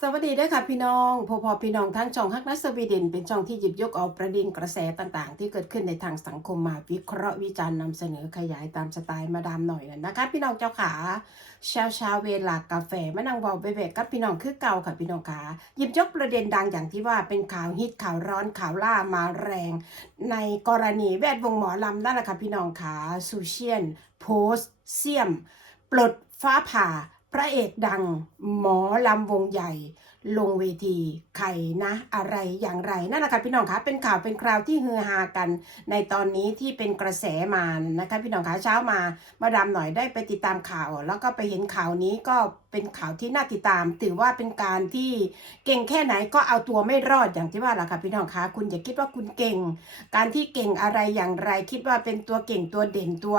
สวัสดีด้วยค่ะพี่น้องพอพอพี่น้องทั้งช่องฮักนัสวีเดนเป็นช่องที่หยิบยกเอาประเด็นกระแสต่างๆ ที่เกิดขึ้นในทางสังคมมาวิเคราะห์วิจารณ์นำเสนอขยายตามสไตล์มาดามหน่อยนะคะ พี่น้องเจ้าขาเช้าเช้าเวลากาแฟมะนางเบาไปเบกับพี่น้องคือเก่าค่ะพี่น้องขาหยิบยกประเด็นดังอย่างที่ว่าเป็นข่าวฮิตข่าวร้อนข่าวล่ามาแรง ในกรณีแวดวงหมอลำนั่นแหละค่ะพี่น้องขาซูเชียนโพสเสียม ปลดฟ้าผ่า พระเอกดังหมอลำวงใหญ่ ลงเวทีใครนะ อะไรอย่างไรนั่นแหละค่ะพี่น้องคะเป็นข่าวเป็นคราวที่ฮือฮากัน ในตอนนี้ที่เป็นกระแสมานะคะพี่น้องคะเช้ามามาดามหน่อยได้ไปติดตามข่าว แล้วก็ไปเห็นข่าวนี้ก็เป็นข่าวที่น่าติดตาม ถือว่าเป็นการที่เก่งแค่ไหนก็เอาตัวไม่รอดอย่างที่ว่าล่ะค่ะพี่น้องคะคุณอย่าคิดว่าคุณเก่ง การที่เก่งอะไรอย่างไร คิดว่าเป็นตัวเก่งตัวเด่นตัว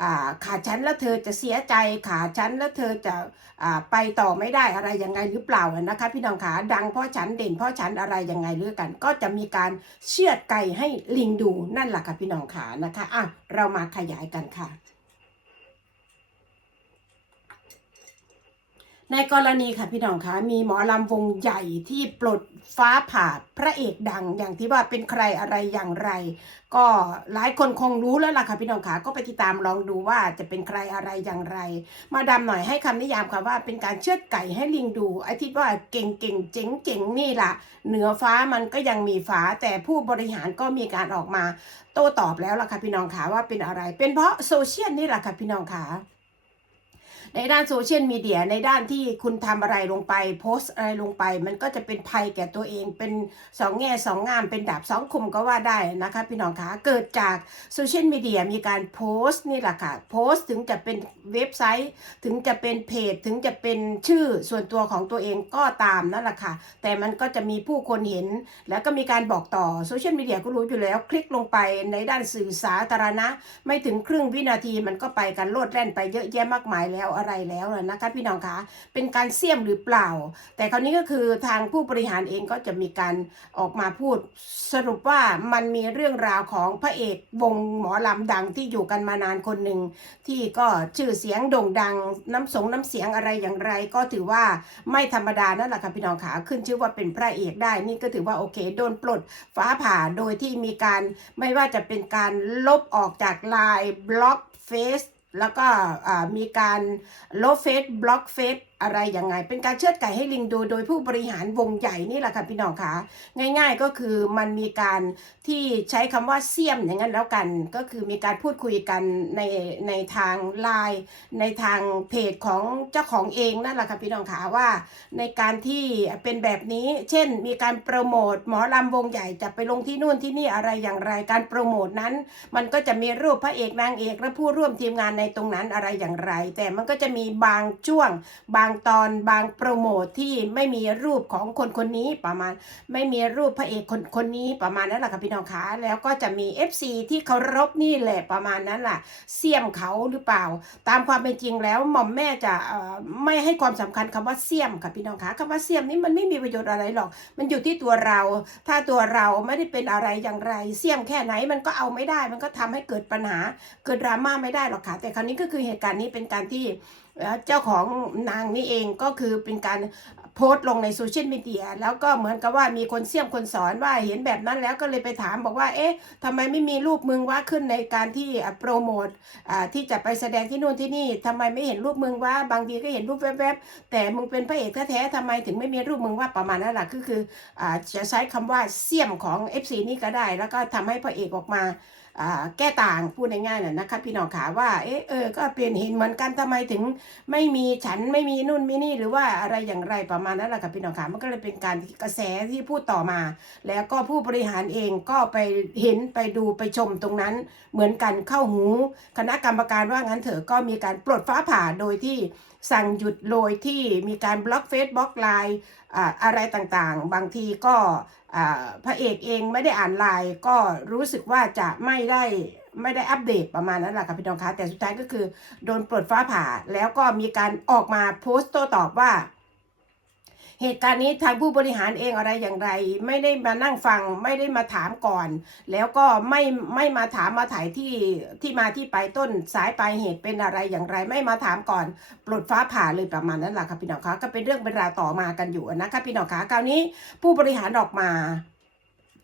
อ่าขาฉันแล้วเธอจะเสียใจขาฉันแล้วเธอจะอไปต่อไม่ได้อะไรยังไงหรือเปล่านะคะพี่น้องขาดังเพราะฉันเด่นเพราะฉันอะไรยังไงหรือกัน ก็จะมีการเชือดไก่ให้ลิงดูนั่นแหละค่ะพี่น้องขานะคะอะเรามาขยายกันค่ะ ในกรณีค่ะพี่น้องคะมีหมอลำวงใหญ่ที่ปลดฟ้าผ่าพระเอกดังอย่างที่ว่าเป็นใครอะไรอย่างไร ก็หลายคนคงรู้แล้วล่ะค่ะพี่น้องคะก็ไปติดตามลองดูว่าจะเป็นใครอะไรอย่างไร มาดามหน่อยให้คำนิยามค่ะว่าเป็นการเชือดไก่ให้ลิงดูไอ้ที่ว่าเก่งเก่งเจ๋งเจ๋งนี่ล่ะ เหนือฟ้ามันก็ยังมีฟ้าแต่ผู้บริหารก็มีการออกมา โต้ตอบแล้วล่ะค่ะพี่น้องคะว่าเป็นอะไร เป็นเพราะโซเชียลนี่แหละค่ะพี่น้องคะ ในด้านโซเชียลมีเดียในด้านที่คุณทำอะไรลงไป โพสอะไรลงไป มันก็จะเป็นภัยแก่ตัวเองเป็นสองแง่สองงามเป็นดาบสองคมก็ว่าได้นะคะพี่น้องคะเกิดจากโซเชียลมีเดียมีการโพสต์นี่แหละค่ะโพสต์ถึงจะเป็นเว็บไซต์ ถึงจะเป็นเพจ ถึงจะเป็นชื่อส่วนตัวของตัวเองก็ตามนั่นแหละค่ะ แต่มันก็จะมีผู้คนเห็น แล้วก็มีการบอกต่อโซเชียลมีเดียก็รู้อยู่แล้ว คลิกลงไปในด้านสื่อสาธารณะ ไม่ถึงครึ่งวินาทีมันก็ไปกันโลดแล่นไปเยอะแยะมากมายแล้วอะไรแล้วน่ะนะคะพี่น้องคะเป็นการเสี่ยมหรือเปล่า แต่คราวนี้ก็คือทางผู้บริหารเองก็จะมีการออกมาพูดสรุปว่ามันมีเรื่องราวของพระเอกวงหมอลำดังที่อยู่กันมานานคนหนึ่งที่ก็ชื่อเสียงโด่งดังน้ำสงน้ำเสียงอะไรอย่างไร ก็ถือว่าไม่ธรรมดานั่นแหละค่ะพี่น้องขาขึ้นชื่อว่าเป็นพระเอกได้นี่ก็ถือว่าโอเคโดนปลดฟ้าผ่าโดยที่มีการไม่ว่าจะเป็นการลบออกจากไลน์บล็อกเฟซ แล้วก็มีการลบเฟซบล็อกเฟซ อะไรยังไง เป็นการเชือดไก่ให้ลิงดูโดยผู้บริหารวงใหญ่นี่แหละค่ะพี่น้องคะง่าย ๆก็คือมันมีการที่ใช้คำว่าเสี่ยมอย่างนั้นแล้วกัน ก็คือมีการพูดคุยกันในในทางไลน์ในทางเพจของเจ้าของเองนั่นแหละค่ะพี่น้องคะว่า ในการที่เป็นแบบนี้ เช่น มีการโปรโมทหมอลำวงใหญ่จะไปลงที่นู่นที่นี่อะไรอย่างไร การโปรโมทนั้น มันก็จะมีรูปพระเอกนางเอกและผู้ร่วมทีมงานในตรงนั้นอะไรอย่างไร แต่มันก็จะมีบางช่วงบางางตอนบางโปรโมทที่ไม่มีรูปของคนคนนี้ประมาณ ไม่มีรูปพระเอกคนคนนี้ประมาณนั้นแหละค่ะพี่น้องคะแล้วก็จะมี FC ที่เคารพนี่แหละประมาณนั้นแหละเสี่ยมเขาหรือเปล่า ตามความเป็นจริงแล้วหม่อมแม่จะไม่ให้ความสำคัญคำว่าเสี่ยมค่ะพี่น้องคะคำว่าเสี่ยมนี่มันไม่มีประโยชน์อะไรหรอก มันอยู่ที่ตัวเรา ถ้าตัวเราไม่ได้เป็นอะไรอย่างไร เสี่ยมแค่ไหนมันก็เอาไม่ได้ มันก็ทำให้เกิดปัญหา เกิดดราม่าไม่ได้หรอกค่ะแต่คราวนี้ก็คือเหตุการณ์นี้เป็นการที่ เอ่อเจ้าของนางนี่เองก็คือเป็นการโพสต์ลงในโซเชียลมีเดียแล้วก็เหมือนกับว่ามีคนเสี่ยมคนสอนว่าเห็นแบบนั้นแล้วก็เลยไปถามบอกว่า เอ๊ะทำไมไม่มีรูปมึงว่าขึ้นในการที่โปรโมทที่จะไปแสดงที่นู่นที่นี่ทำไมไม่เห็นรูปมึงว่าบางทีก็เห็นรูปแวบๆแต่มึงเป็นพระเอกแท้ๆทำไมถึงไม่มีรูปมึงว่าประมาณนั้นแหละก็คืออ่าจะใช้คำว่าเสี่ยมของ FC นี่ก็ได้ แล้วก็ทำให้พระเอกออกมา แก้ต่างพูดง่ายๆน่ะนะคะพี่น้องขาว่าเอ๊ะเออก็เปลี่ยนเห็นเหมือนกันทำไมถึงไม่มีฉันไม่มีนู่นไมีนี่หรือว่าอะไรอย่างไรประมาณนั้นแหละค่ะพี่น้องขามันก็เลยเป็นการกระแสที่พูดต่อมา แล้วก็ผู้บริหารเองก็ไปเห็นไปดูไปชมตรงนั้นเหมือนกันเข้าหู คณะกรรมการว่างั้นเถอะก็มีการปลดฟ้าผ่าโดยที่สั่งหยุดโดยที่มีการบล็อกเฟซบล็อกไลน์ อะไรต่างๆ บางทีก็พระเอกเองไม่ได้อ่านไลน์ก็รู้สึกว่าจะไม่ได้ไม่ได้อัปเดตประมาณนั้นแหละค่ะพี่น้องคะแต่สุดท้ายก็คือโดนปลดฟ้าผ่าแล้วก็มีการออกมาโพสต์โต้ตอบว่า เหตุการณ์นี้ทางผู้บริหารเองอะไรอย่างไร ไม่ได้มานั่งฟังไม่ได้มาถามก่อน แล้วก็ไม่ไม่มาถามมาถ่ายที่ที่มาที่ไปต้นสายปลายเหตุเป็นอะไรอย่างไร ไม่มาถามก่อน ปลดฟ้าผ่าเลยประมาณนั้นแหละค่ะพี่น้องคะก็เป็นเรื่องเป็นราวต่อมากันอยู่นะคะพี่น้องคะคราวนี้ผู้บริหารออกมา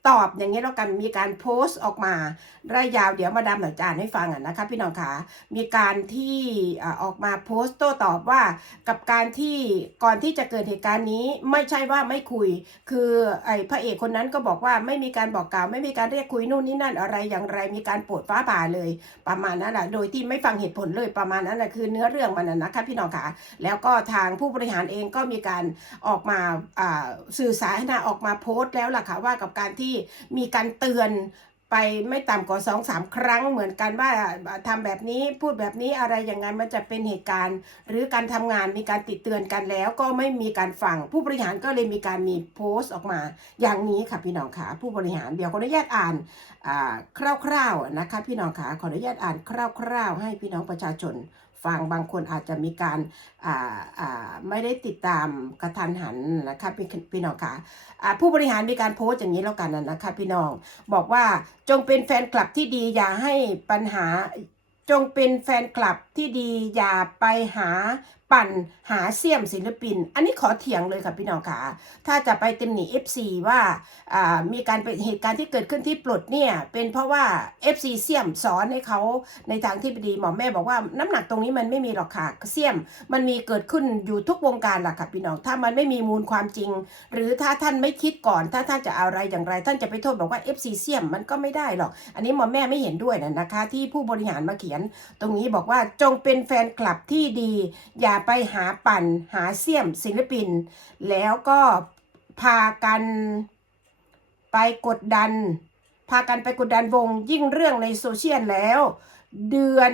ตอบอย่างนี้แล้วกันมีการโพสต์ออกมาระยาวเดี๋ยวมาดามหน่อยจานให้ฟังอะนะคะพี่น้องคะมีการที่ออกมาโพสต์โต้ตอบว่ากับการที่ก่อนที่จะเกิดเหตุการณ์นี้ไม่ใช่ว่าไม่คุย คือไอ้พระเอกคนนั้นก็บอกว่าไม่มีการบอกกล่าวไม่มีการเรียกคุยนู่นนี่นั่นอะไรอย่างไร มีการปวดฟ้าผ่าเลย ประมาณนั้นแหละโดยที่ไม่ฟังเหตุผลเลยประมาณนั้นแหละคือเนื้อเรื่องมันนะนะคะพี่น้องคะแล้วก็ทางผู้บริหารเองก็มีการออกมาอ่าสื่อสารนะออกมาโพสต์แล้วล่ะค่ะว่ากับการที่มีการเตือนไปไม่ต่ำกว่าสองสามครั้งเหมือนกันว่าทำแบบนี้พูดแบบนี้อะไรอย่างไงมันจะเป็นเหตุการณ์ หรือการทำงานมีการติดเตือนกันแล้ว ก็ไม่มีการฟังผู้บริหารก็เลยมีการมีโพสต์ออกมา อย่างนี้ค่ะพี่น้องค่ะผู้บริหารเดี๋ยวขออนุญาตอ่านคร่าวๆนะคะพี่น้องค่ะขออนุญาตอ่านคร่าวๆ ให้พี่น้องประชาชน ฟังบางคนอาจจะมีการอ่าอ่าไม่ได้ติดตามกระทันหันนะคะพี่พี่น้องค่ะอ่าผู้บริหารมีการโพสต์อย่างนี้แล้วกันนะนะคะพี่น้อง บอกว่าจงเป็นแฟนคลับที่ดีอย่าให้ปัญหาจงเป็นแฟนคลับที่ดีอย่าไปหา ปั่นหาเสี่ยมศิลปิน อันนี้ขอเถียงเลยค่ะพี่น้องค่ะ ถ้าจะไปเต็มหนี FC ว่าอ่ามีการเป็นเหตุการณ์ที่เกิดขึ้นที่ปลดเนี่ยเป็นเพราะว่า FC เสี่ยมสอนให้เขาในทางที่ดีหมอแม่บอกว่าน้ำหนักตรงนี้มันไม่มีหรอกค่ะเสี่ยม มันมีเกิดขึ้นอยู่ทุกวงการแหละค่ะพี่น้อง ถ้ามันไม่มีมูลความจริง หรือถ้าท่านไม่คิดก่อน ถ้าท่านจะอาอะไรอย่างไร ท่านจะไปโทษบอกว่า FC เสี่ยมมันก็ไม่ได้หรอก อันนี้หมอแม่ไม่เห็นด้วยนะนะคะ ที่ผู้บริหารมาเขียน ตรงนี้บอกว่าจงเป็นแฟนคลับที่ดีอย่าไปหาปั่นหาเสี่ยมศิลปิน แล้วก็พากันไปกดดัน พากันไปกดดันวงยิ่งเรื่องในโซเชียลแล้ว เดือน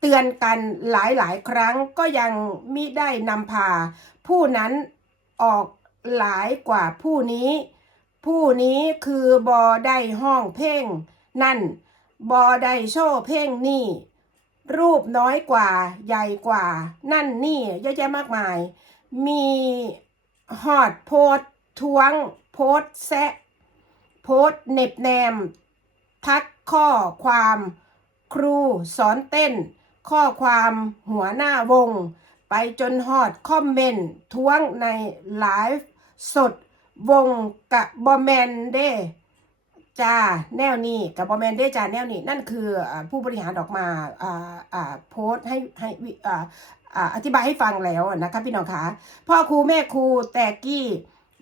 เตือนกันหลายๆครั้งก็ยังมิได้นำพา ผู้นั้นออกหลายกว่าผู้นี้ ผู้นี้คือบอได้ห้องเพ่ง นั่นบอได้โชว์เพ่งนี่ รูปน้อยกว่า ใหญ่กว่า นั่นนี่เยอะแยะมากมาย มีฮอดโพสทวง โพสแซะ โพสเน็บแนม ทักข้อความครูสอนเต้น ข้อความหัวหน้าวง ไปจนฮอดคอมเมนต์ท้วงในไลฟ์สดวงกะบอแมนเด้ จ้าแนวนี้กับบอแมนเด้จ้าแนวนี้ นั่นคือผู้บริหารออกมาอ่าอ่าโพสต์ให้ให้อ่าอ่าอธิบายให้ฟังแล้วนะคะพี่น้องคะพ่อครูแม่ครูแต่กี้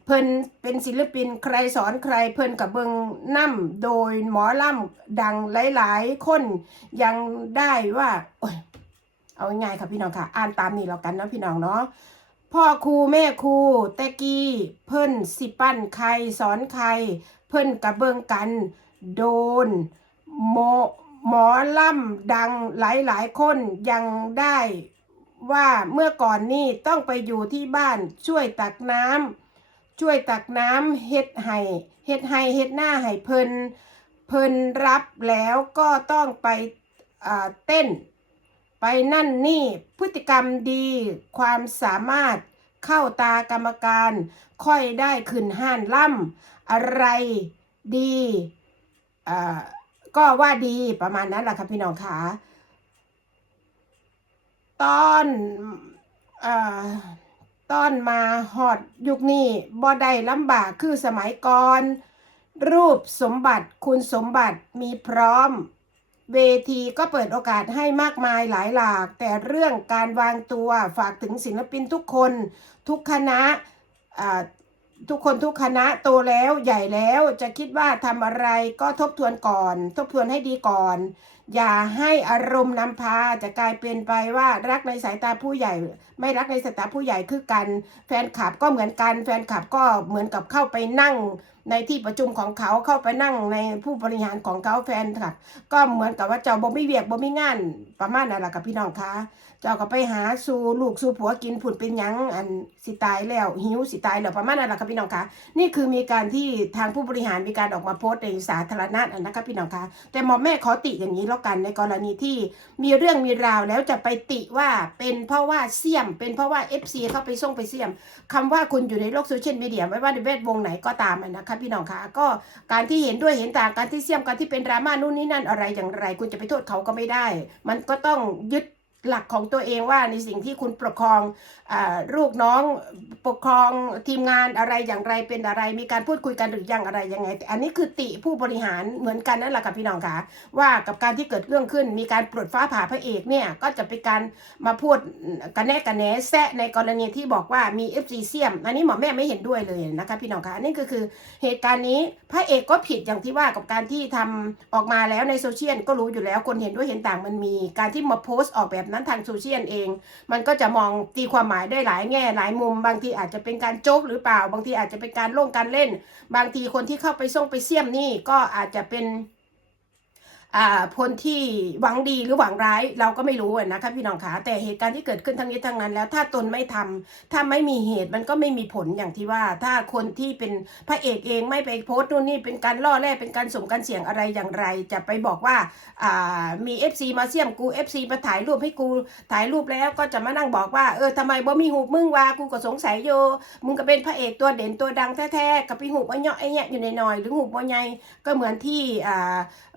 เพิ่นเป็นศิลปินใครสอนใครเพิ่นกับเบิงน้ำโดยหมอล่ำดังหลายๆ คนยังได้ว่าอเอาง่ายค่ะพี่น้องค่ะ อ่านตามนี้แล้วกันนะพี่น้องเนาะพ่อครูแม่ครูแต่กี้เพิ่นสิปั้นใครสอนใคร เพิ่นกับเบิงกัน โดนหมอหมอล่ำดังหลายๆคนยังได้ว่าเมื่อก่อนนี่ต้องไปอยู่ที่บ้านช่วยตักน้ำช่วยตักน้ำเฮ็ดให้เฮ็ดให้เฮ็ดหน้าให้เพิ่นเพิ่นรับแล้วก็ต้องไปเต้น ไปนั่นนี่พฤติกรรมดีความสามารถ เข้าตากรรมการ ค่อยได้ขึ้นห้านล่ำอะไรดีอ่าก็ว่าดีประมาณนั้นแหละค่ะพี่น้องคะตอนอ่าตอนมาฮอดยุคนี้บ่ได้ลำบากคือสมัยก่อน รูปสมบัติคุณสมบัติมีพร้อม เวทีก็เปิดโอกาสให้มากมายหลายหลาก แต่เรื่องการวางตัวฝากถึงศิลปินทุกคน ทุกคณะทุกคนทุกคณะโตแล้วใหญ่แล้วจะคิดว่าทำอะไรก็ทบทวนก่อน ทบทวนให้ดีก่อน อย่าให้อารมณ์นำพาจะกลายเป็นไปว่ารักในสายตาผู้ใหญ่ ไม่รักในสายตาผู้ใหญ่คือกัน แฟนคลับก็เหมือนกัน แฟนคลับก็เหมือนกับเข้าไปนั่ง ในที่ประชุมของเขาเข้าไปนั่งในผู้บริหารของเขาแฟนคลับ ก็เหมือนกับว่าเจ้าบ่มีเวียกบ่มีงานประมาณนั่นแหละกับพี่น้องคะเจ้าก็ไปหาสู่ลูกสู่ผัวกินผุนเป็นยังอันสิตายแล้วหิวสิตายแล้วประมาณนั่นแหละครับพี่น้องคะนี่คือมีการที่ทางผู้บริหารมีการออกมาโพสต์ในสาธารณะนะคะพี่น้องคะแต่หมอแม่ขอติอย่างนี้แล้วกันในกรณีที่มีเรื่องมีราวแล้วจะไปติว่าเป็นเพราะว่าเสี่ยม เป็นเพราะว่า FC เข้าไปส่งไปเสี่ยมคำว่าคุณอยู่ในโลกโซเชียลมีเดียไม่ว่าในแวดวงไหนก็ตามอะนะคะพี่น้องคะก็การที่เห็นด้วยเห็นต่างการที่เสี่ยมการที่เป็นดราม่านู่นนี่นั่นอะไรอย่างไร คุณจะไปโทษเขาก็ไม่ได้ มันก็ต้องยึด หลักของตัวเองว่าในสิ่งที่คุณปกครองอลูกน้องปกครองทีมงานอะไรอย่างไรเป็นอะไร มีการพูดคุยกันหรือยังอะไรยังไงแต่อันนี้คือติผู้บริหารเหมือนกันนั่นแหละค่ะพี่น้องค่ะว่ากับการที่เกิดเรื่องขึ้น มีการปลดฟ้าผ่าพระเอกเนี่ยก็จะเป็นการมาพูดกันแน่กันแหนแซะในกรณีที่บอกว่ามี f อฟซีเซียมอันนี้หมอแม่ไม่เห็นด้วยเลยนะคะพี่น้องค่ะอันนี้ก็คือเหตุการณ์นี้พระเอกก็ผิดอย่างที่ว่ากับการที่ทำออกมาแล้วในโซเชียลก็รู้อยู่แล้วคนเห็นด้วยเห็นต่างมันมีการที่มาโพสต์ออกแบบนั้นทางโซเชียลเอง มันก็จะมองตีความหมายได้หลายแง่หลายมุม บางทีอาจจะเป็นการโจกหรือเปล่า บางทีอาจจะเป็นการล่งการเล่น บางทีคนที่เข้าไปส่งไปเสี่ยมนี่ก็อาจจะเป็น คนที่หวังดีหรือหวังร้ายเราก็ไม่รู้อะนะคะพี่น้องคะแต่เหตุการณ์ที่เกิดขึ้นทั้งนี้ทั้งนั้น แล้วถ้าตนไม่ทำถ้าไม่มีเหตุมันก็ไม่มีผลอย่างที่ว่า ถ้าคนที่เป็นพระเอกเองไม่ไปโพสต์นู่นนี่เป็นการล่อแร่เป็นการสมการเสี่ยงอะไรอย่างไร จะไปบอกว่าอ่ามี FC มาเสี่ยมกู FC มาถ่ายรูปให้กูถ่ายรูปแล้วก็จะมานั่งบอกว่าเออทำไมบ่มีหูมึงว่ากูก็สงสัยโยมึงก็เป็นพระเอกตัวเด่นตัวดังแท้ๆกับพี่หูปไอ้เนาะไอ้เนี่ยอยู่ในหน่อยหรือหูปว่าไงก็เหมือนที่อ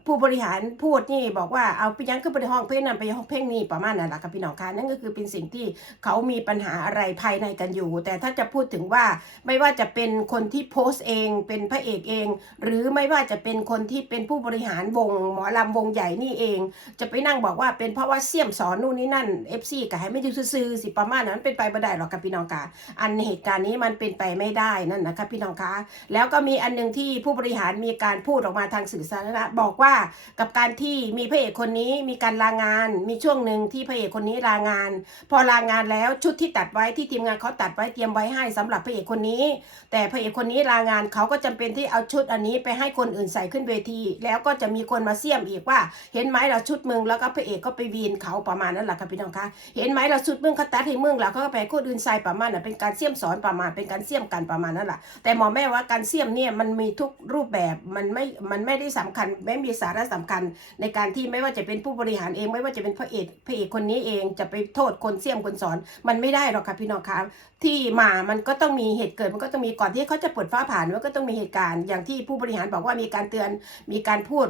ผู้บริหารพูดนี่บอกว่าเอาไปยังขึ้นไปในห้องเพลงนั้นไปห้องเพลงนี้ประมาณนั้นแหละค่ะพี่น้องคะนั่นก็คือเป็นสิ่งที่เขามีปัญหาอะไรภายในกันอยู่ แต่ถ้าจะพูดถึงว่าไม่ว่าจะเป็นคนที่โพสต์เอง เป็นพระเอกเอง หรือไม่ว่าจะเป็นคนที่เป็นผู้บริหารวงหมอลำวงใหญ่นี่เอง จะไปนั่งบอกว่าเป็นเพราะว่าเสี่ยมสอนนู่นนี่นั่น FC ก็ให้ไม่ยู่ซื่อๆสิประมาณนั้นเป็นไปไม่ได้หรอกค่ะพี่น้องคะอันเหตุการณ์นี้มันเป็นไปไม่ได้นั่นนะคะพี่น้องคะแล้วก็มีอันหนึงที่ผู้บริหารมีการพูดออกมาทางสื่อสาธารณะบอกว่ากับการที่มีพระเอกคนนี้มีการลางาน มีช่วงหนึ่งที่พระเอกคนนี้ลางาน พอลางานแล้วชุดที่ตัดไว้ที่ทีมงานเขาตัดไว้เตรียมไว้ให้สำหรับพระเอกคนนี้ แต่พระเอกคนนี้ลางานเขาก็จำเป็นที่เอาชุดอันนี้ไปให้คนอื่นใส่ขึ้นเวที แล้วก็จะมีคนมาเสี่ยมอีกว่า เห็นไหมเราชุดมึงแล้วก็พระเอกก็ไปวีนเขาประมาณนั้นแหละค่ะพี่น้องคะเห็นไหมเราชุดมึงเขาตัดให้มึงแล้วก็ไปคนอื่นใส่ประมาณนั้นเป็นการเสี่ยมสอนประมาณเป็นการเสี่ยมกันประมาณนั้นแหละแต่หมอแม่ว่าการเสี่ยมเนี่ยมันมีทุกรูปแบบมันไม่มันไม่ได้สำคัญไม่มีสาระสำคัญ ในการที่ไม่ว่าจะเป็นผู้บริหารเอง ไม่ว่าจะเป็นพระเอกพระเอกคนนี้เองจะไปโทษคนเสี่ยมคนสอน มันไม่ได้หรอกค่ะพี่น้องคะที่มามันก็ต้องมีเหตุเกิดมันก็ต้องมีก่อนที่เขาจะเปิดฟ้าผ่านมันก็ต้องมีเหตุการณ์อย่างที่ผู้บริหารบอกว่ามีการเตือนมีการพูด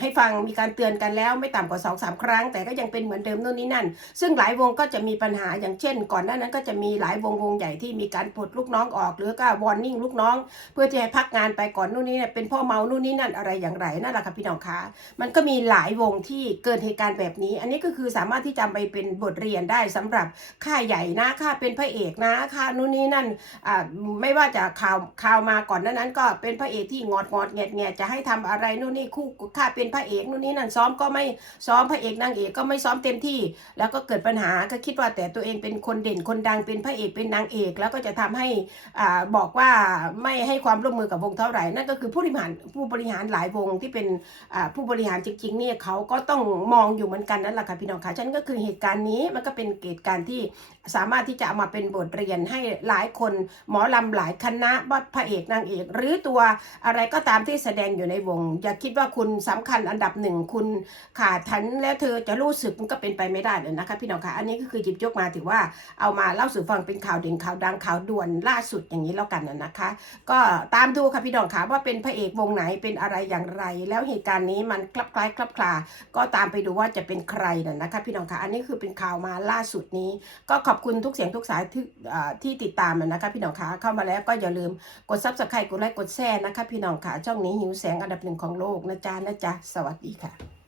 ให้ฟังมีการเตือนกันแล้วไม่ต่ำกว่าสองสามครั้ง แต่ก็ยังเป็นเหมือนเดิมโน่นนี่นั่น ซึ่งหลายวงก็จะมีปัญหาอย่างเช่น ก่อนหน้านั้นก็จะมีหลายวงวงใหญ่ที่มีการปลดลูกน้องออก หรือก็วอร์นิ่งลูกน้อง เพื่อจะให้พักงานไปก่อนนู่นนี่เป็นพ่อเมานู่นนี่นั่นอะไรอย่างไรนั่นแหละค่ะพี่น้องคะมันก็มีหลายวงที่เกิดเหตุการณ์แบบนี้ อันนี้ก็คือสามารถที่จะไปเป็นบทเรียนได้สำหรับค่าใหญ่นะค่าเป็นพระเอกนะค่านู่นนี่นั่นอ่าไม่ว่าจะข่าวข่าวมาก่อนนั้นนั้น ก็เป็นพระเอกที่งอดงอดแงดแงจะให้ทำอะไรนู่นนี่คู่ค่าเป็นพระเอกนู่นนี่นั่นซ้อมก็ไม่ซ้อมพระเอกนางเอกก็ไม่ซ้อมเต็มที่ แล้วก็เกิดปัญหาก็คิดว่าแต่ตัวเองเป็นคนเด่นคนดังเป็นพระเอกเป็นนางเอก แล้วก็จะทำให้อ่าบอกว่าไม่ให้ความร่วมมือกับวงเท่าไหร่นั่นก็คือผู้บริหารผู้บริหารหลายวงที่เป็นอ่าผู้บริหารจริงๆเนี่ยเขาก็ต้องมองอยู่เหมือนกันนั่นแหละค่ะพี่น้องคะฉันก็คือเหตุการณ์นี้มันก็เป็นเหตุการณ์ที่สามารถที่จะเอามาเป็นบทเรียนให้หลายคนหมอลำหลายคณะบัดพระเอกนางเอก หรือตัวอะไรก็ตามที่แสดงอยู่ในวง อย่าคิดว่าคุณสำคัญอันดับหนึ่งคุณขาดทันแล้วเธอจะรู้สึกมันก็เป็นไปไม่ได้เลยนะคะพี่น้องคะอันนี้ก็คือหยิบยกมาถือว่าเอามาเล่าสู่ฟังเป็นข่าวเด่นข่าวดังข่าวด่วนล่าสุดอย่างนี้แล้วกันนะนะคะ ก็ตามดูค่ะพี่น้องคะว่าเป็นพระเอกวงไหนเป็นอะไรอย่างไร แล้วเหตุการณ์นี้มันคลับคล้ายคลับคลา ก็ตามไปดูว่าจะเป็นใครน่ะนะคะ พี่น้องคะอันนี้คือเป็นข่าวมาล่าสุดนี้ ก็ขอบคุณทุกเสียงทุกสายที่ที่ติดตามนะนะคะ พี่น้องคะเข้ามาแล้วก็อย่าลืมกดซับสไครต์กดไลค์กดแชร์นะคะ พี่น้องคะช่องนี้หิวแสงอันดับหนึ่งของโลกนะจ๊ะนะจ๊ะสวัสดีค่ะ